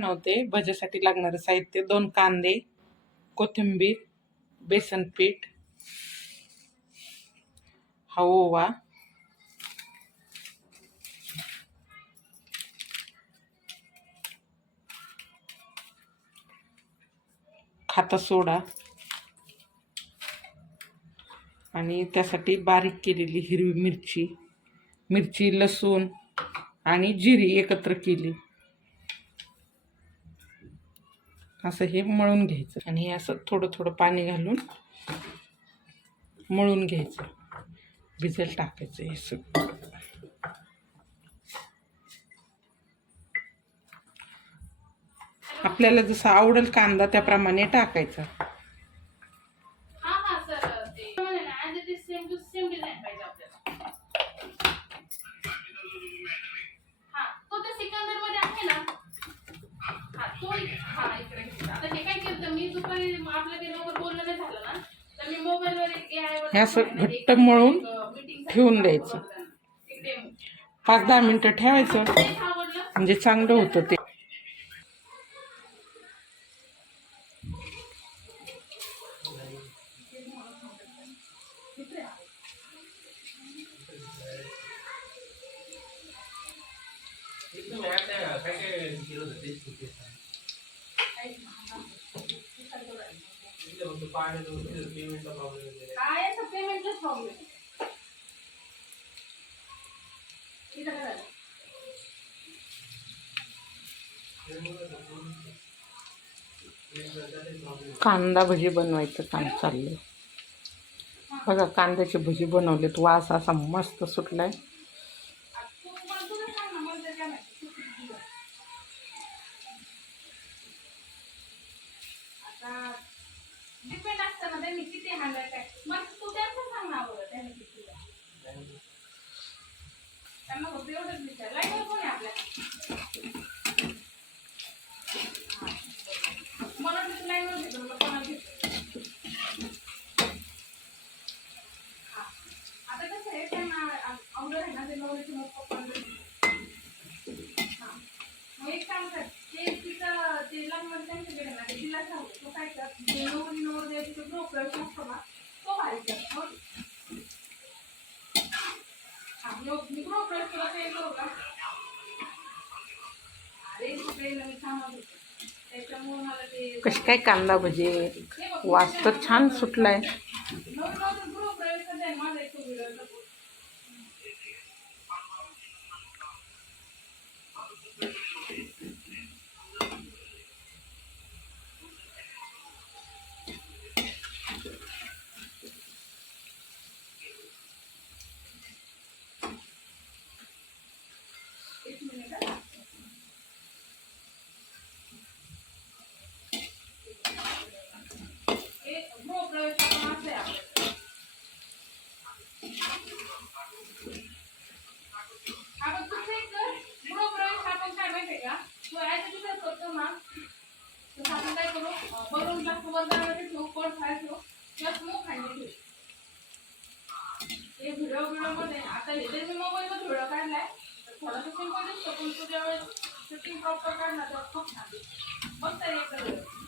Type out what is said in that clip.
बनवते. भज्यासाठी लागणारं साहित्य 2 कांदे, कोथिंबीर, बेसन पीठ, हा ओवा, खाता सोडा आणि त्यासाठी बारीक केलेली हिरवी मिरची, लसूण आणि जिरी एकत्र केली. असं हे मळून घ्यायचं आणि हे असं थोडं थोडं पाणी घालून मळून घ्यायचं. भिजल टाकायचं हे सगळं. आपल्याला जसं आवडेल कांदा त्याप्रमाणे टाकायचा. हे असं घट्ट मळून ठेवून द्यायचं. 5-10 मिनिटं ठेवायचं म्हणजे चांगलं होतं ते. कांदा भजी बनवायचं काम चाललंय बघा. कांद्याची भजी बनवलेत. वास असा मस्त सुटलाय. कशी काय कांदा भजी, वास तर छान सुटलाय. आता हे मी मोबाईलवर व्हिडिओ काढलाय थोडासा सिंपल दिसतो पण तुझ्या वेळेस शूटिंग प्रॉपर काढणार तर खूप छान दिसतं. मस्त आहे.